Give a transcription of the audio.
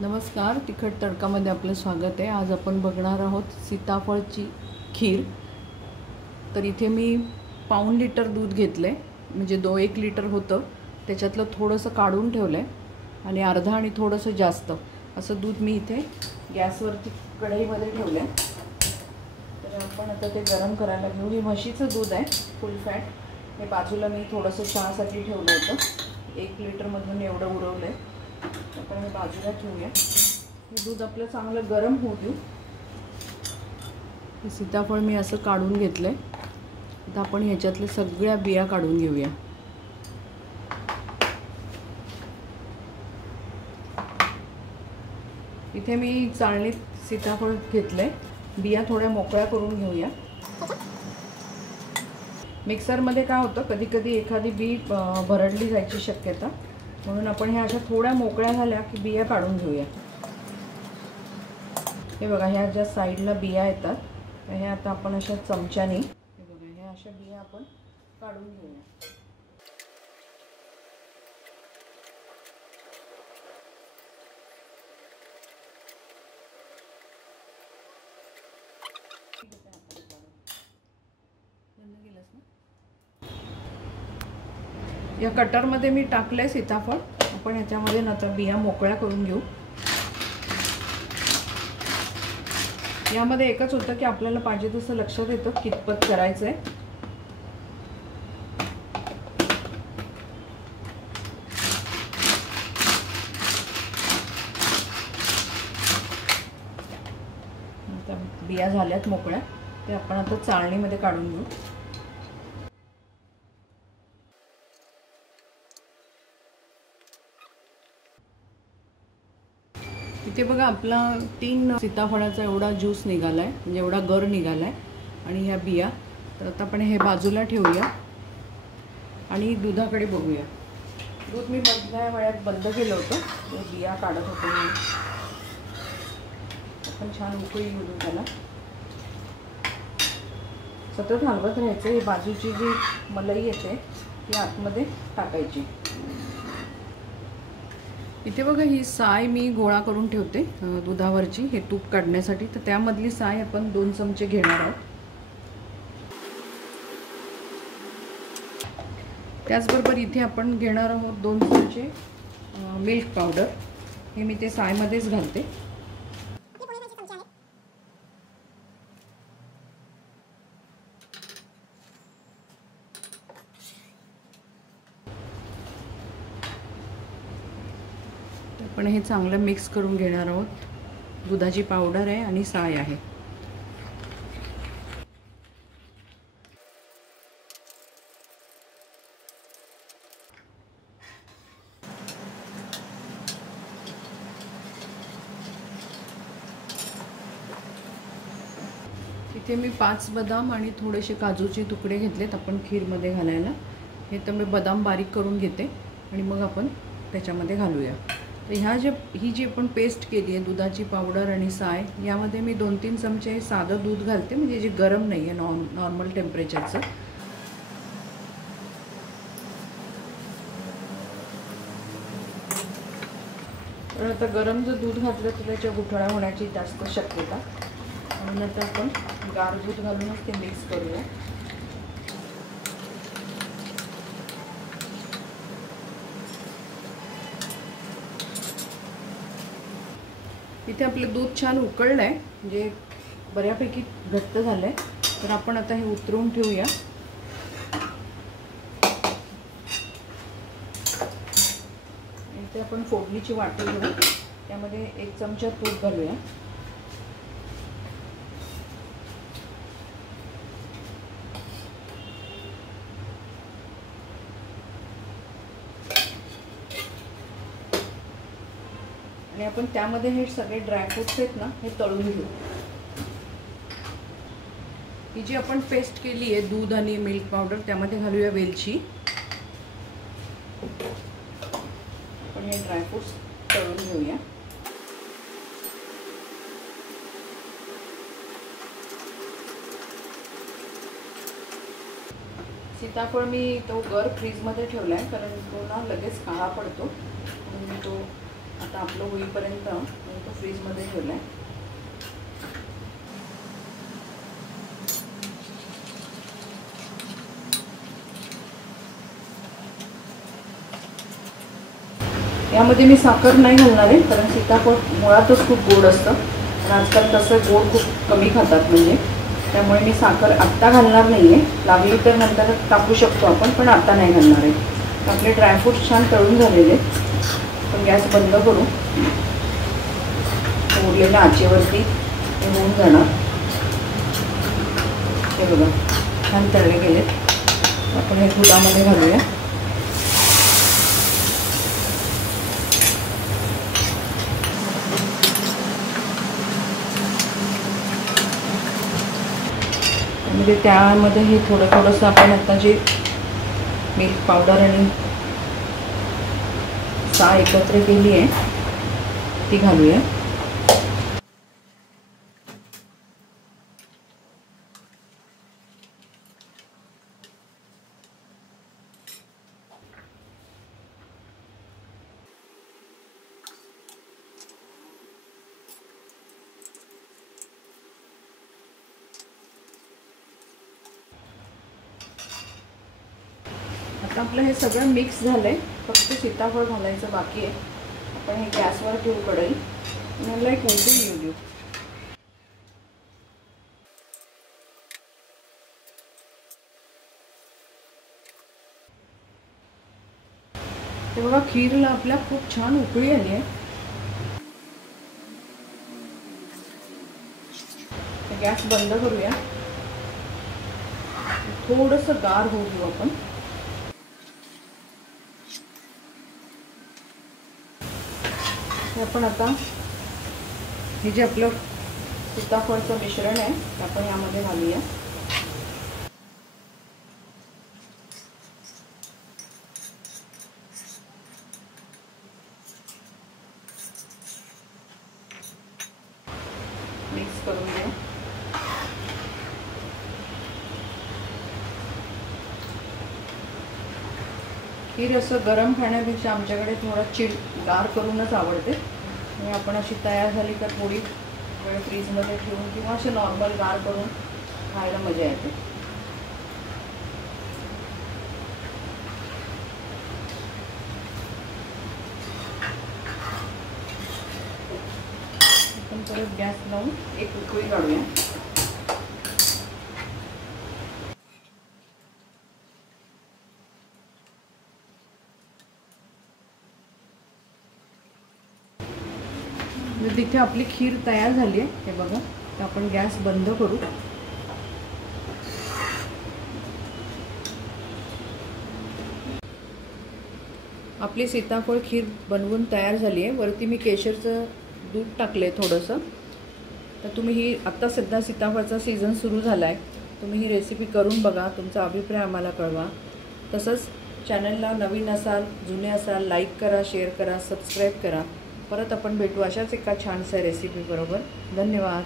नमस्कार, तिखट तडकामध्ये आपलं स्वागत आहे। आज आपण बघणार आहोत सीताफळची खीर। तर इथे मी पाऊण लिटर दूध घेतले, म्हणजे 1 लिटर होतं, त्याच्यातलं थोडंसं काढून ठेवलंय आणि अर्धा आणि थोडंसं जास्त असं दूध मी इथे गॅसवरती कढईमध्ये ठेवलंय। तर आपण आता ते गरम करायला घेऊ। हे म्हशीचं दूध आहे, फुल फॅट। हे बाजूला मी थोडंसं चहासाठी ठेवलं होतं, 1 लिटरमधून एवढं उरवलंय। आपण हे बाजूला ठेवूया। हे दूध आपलं चांगलं गरम होऊ देऊ। हे सीताफळ मी असं काढून घेतलंय। आता आपण ह्याच्यातले सगळ्या बिया काढून घेऊया। इथे मी चाळणीत सीताफळ घेतलंय, बिया थोड्या मोकळ्या करून घेऊया। मिक्सरमध्ये काय होतं, कधी कधी एखादी बी भरडली जायची शक्यता, म्हणून आपण ह्या अशा थोड्या मोकळ्या झाल्या की बिया काढून घेऊया। हे बघा, ह्या ज्या साईडला बिया येतात हे आता आपण अशा चमच्याने, हे बघा, ह्या अशा बिया आपण काढून घेऊया। या कटरमध्ये मी टाकले सीताफळ। आपण ह्याच्यामध्ये नंतर बिया मोकळ्या करून घेऊ। यामध्ये एकच होतं की आपल्याला पाहिजे तसं लक्षात येतं कितपत करायचं आहे। बिया झाल्यात मोकळ्या, ते आपण आता चाळणीमध्ये काढून घेऊ। इथे बघा, आपला 3 सीताफळाचा एवढा ज्यूस निघालाय, म्हणजे एवढा गर निघालाय आणि ह्या बिया। तर आता आपण हे बाजूला ठेवूया आणि दुधाकडे बघूया। दूध मी मधल्या वेळात बंद केलं होतं, बिया काढत होते मी। आपण छान उकळी घेऊ त्याला, सतत हलवत राहायचं। ही बाजूची जी मलाई येते ती आतमध्ये टाकायची। इथे बघा, ही साय मी गोळा करून ठेवते दुधावरची, हे तूप काढण्यासाठी। तर त्यामधली साय आपण 2 चमचे घेणार आहोत। त्याचबरोबर इथे आपण घेणार आहोत 2 चमचे मिल्क पावडर। हे मी ते सायमध्येच घालते। आपण हे चांगलं मिक्स करून घेणार आहोत। दुधाची पावडर आहे आणि साय आहे। इथे मी 5 बदाम आणि थोडेसे काजूचे तुकडे घेतलेत आपण खीरमध्ये घालायला। हे तर मी बदाम बारीक करून घेते आणि मग आपण त्याच्यामध्ये घालूया। तर ही जी आपण पेस्ट केली आहे दुधाची पावडर आणि साय, यामध्ये मी 2-3 चमचे साधं दूध घालते, म्हणजे जे गरम नाही आहे, नॉर्मल टेम्परेचरचं। पण आता गरम जर दूध घातलं तर त्याच्या गुठळ्या होण्याची जास्त शक्यता, म्हणून आता आपण गार दूध घालूनच ते मिक्स करूया। इथे आपलं दूध छान उकळलंय, म्हणजे बऱ्यापैकी घट्ट झालंय। तर आपण आता हे उतरवून ठेवूया। इथे आपण फोडणीची वाटी घेऊ, त्यामध्ये 1 चमचा तूप घालूया। आणि आपण त्यामध्ये हे सगळे ड्रायफ्रूट्स आहेत ना, हे तळून घेऊ। ही जी आपण पेस्ट केली आहे दूध आणि मिल्क पावडर, त्यामध्ये घालूया वेलची। आपण हे ड्रायफ्रूट्स तळून घेऊया। सीताफळ मी तो गर फ्रीजमध्ये ठेवलाय, कारण तो ना लगेच काळा पडतो, म्हणून मी तो आता आपलं होईपर्यंत मी तो फ्रीजमध्ये ठेवला आहे. यामध्ये मी साखर नाही घालणार आहे, कारण सीताफळ मुळातच खूप गोड असतं आणि आजकाल तसं गोड खूप कमी खातात म्हणजे, त्यामुळे मी साखर आत्ता घालणार नाही आहे. लागली तर नंतर टाकू शकतो आपण, पण आत्ता नाही घालणार आहे. आपले ड्रायफ्रूट्स छान तळून झालेले. पण गॅस बंद करू, उरलेल्या आचेवरती हे होऊन जाणार. हे बघा छान तळले गेले. आपण हे दुधामध्ये घालूया. म्हणजे त्यामध्ये हे थोडंसं आपण आता जे मिल्क पावडर आणि सा एकत्र केली आहे ती घालूया. आता आपलं हे सगळं मिक्स झालंय. फक्त सीताफळ घालायचं बाकी आहे. आपण हे गॅसवर ठेवू कढई आणि याला एक उकळी येऊ देऊ. हे बघा खीरला आपल्या खूप छान उकळी आली आहे. गॅस बंद करूया. थोडंसं गार होऊ देऊ आपण. आपण आता हे जे आपलं सीताफळचं मिश्रण आहे ते आपण यामध्ये घालूया. मिक्स करून घेऊ. खीर असं गरम खाण्यापेक्षा आमच्याकडे थोडं गार करूनच आवडते. आणि आपण अशी तयार झाली तर थोडी वेळ फ्रीजमध्ये ठेवून किंवा असे नॉर्मल गार करून खायला मजा येते. आपण परत गॅस लावून एक उकळी काढूया. तिथे आपली खीर तयार झाली आहे. हे बघा, तर आपण गॅस बंद करू. आपली सीताफळ खीर बनवून तयार झाली आहे. वरती मी केशरचं दूध टाकले थोडंसं. तर तुम्ही ही आत्ता सध्या सीताफळचा सीझन सुरू झाला आहे, तुम्ही ही रेसिपी करून बघा. तुमचा अभिप्राय आम्हाला कळवा. तसंच चॅनलला नवीन असाल, जुने असाल, लाईक करा, शेअर करा, सबस्क्राईब करा. परत आपण भेटू अशाच एका छानशा रेसिपी बरोबर. धन्यवाद.